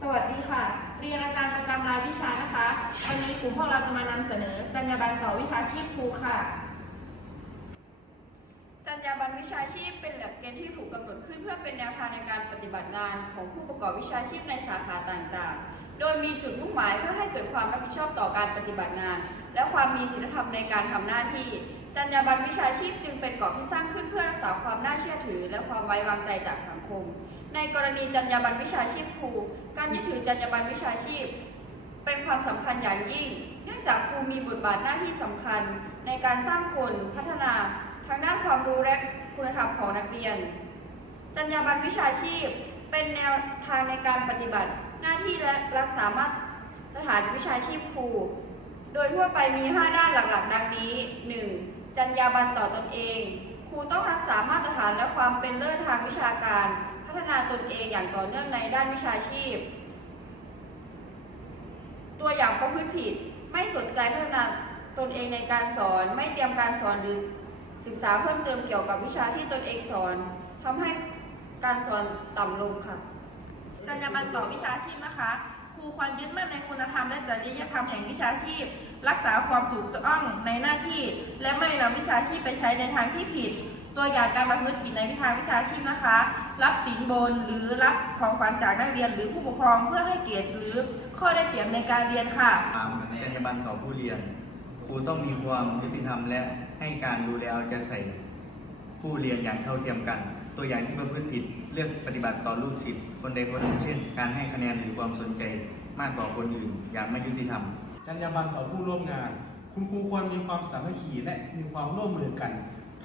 สวัสดีค่ะ เรียนอาจารย์ประจำรายวิชานะคะ วันนี้กลุ่มพวกเราจะมานำเสนอจรรยาบรรณต่อวิชาชีพครูค่ะ จรรยาบรรณวิชาชีพเป็นหลักเกณฑ์ที่ถูกกำหนดขึ้นเพื่อเป็นแนวทางในการปฏิบัติงานของผู้ประกอบวิชาชีพในสาขาต่างๆ โดยมีจุดมุ่งหมายเพื่อให้เกิดความรับผิดชอบต่อการปฏิบัติงาน และความมีศีลธรรมในการทำหน้าที่ จรรยาบรรณวิชาชีพจึงเป็นกรอบที่สร้างขึ้น เพื่อรักษาความน่าเชื่อถือ และความไว้วางใจจากสังคม ในกรณีจรรยาบรรณวิชาชีพครู การยึดถือจรรยาบรรณวิชาชีพ เป็นความสำคัญอย่างยิ่ง เนื่องจากครูมีบทบาทหน้าที่สำคัญ ในการสร้างคนพัฒนาทางด้านความรู้และคุณธรรมของนักเรียน จรรยาบรรณวิชาชีพ เป็นแนวทางในการปฏิบัติหน้าที่และรักษามาตรฐานวิชาชีพครู โดยทั่วไปมี 5 ด้านหลักๆ ดังนี้ 1. จรรยาบรรณต่อตนเอง รูต้องรักษามาตรฐานและความเป็นเลิศทางวิชาการ พัฒนาตนเองอย่างต่อเนื่องในด้านวิชาชีพ ตัวอย่างประพฤติผิดไม่สนใจพัฒนาตนเองในการสอน ไม่เตรียมการสอนหรือศึกษาเพิ่มเติมเกี่ยวกับวิชาที่ตนเองสอนทำให้การสอนต่ำลงค่ะจรรยาบรรณต่อวิชาชีพนะคะ ครูควรยึดมั่นในคุณธรรมและจริยธรรมแห่งวิชาชีพ รักษาความถูกต้องในหน้าที่ และไม่นำวิชาชีพไปใช้ในทางที่ผิด ตัวอย่างการประพฤติผิดในวิชาวิชาชีพนะคะ รับสินบนหรือรับของขวัญจากนักเรียนหรือผู้ปกครองเพื่อให้เกียรติหรือข้อได้เปรียบในการเรียนค่ะ ตามจรรยาบรรณต่อผู้เรียน ครูต้องมีความยุติธรรมและให้การดูแลเอาใจใส่ ผู้เรียนอย่างเท่าเทียมกัน ตัวอย่างที่ประพฤติผิดเลือกปฏิบัติต่อลูกศิษย์คนใดคนหนึ่งเช่น การให้คะแนนหรือความสนใจมากกว่าคนอื่น อย่างไม่ยุติธรรม จรรยาบรรณต่อผู้ร่วมงาน คุณครูควรมีความสามัคคีและมีความร่วมมือกัน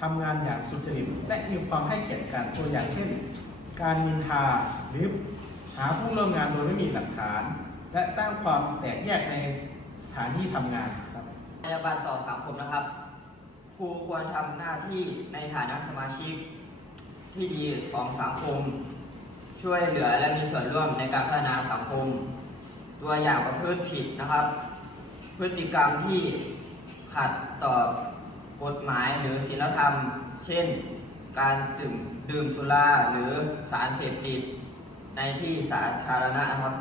ทำงานอย่างสุจริตและมีความให้เกียรติกันตัวอย่างเช่น การนินทาหรือหาผู้ร่วมงานโดยไม่มีหลักฐาน และสร้างความแตกแยกในสถานที่ทำงานครับจรรยาบรรณต่อสังคมนะครับค รูควรทำหน้าที่ในฐานะสมาชิกที่ดีของสังคม ช่วยเหลือและมีส่วนร่วมในการพัฒนาสังคม ตัวอย่างประพฤติผิดนะครับ พฤติกรรมที่ขัดต่อกฎหมายหรือศีลธรรม เช่น การดื่มดื่มสุราหรือสารเสพติดในที่สาธารณะนะครับ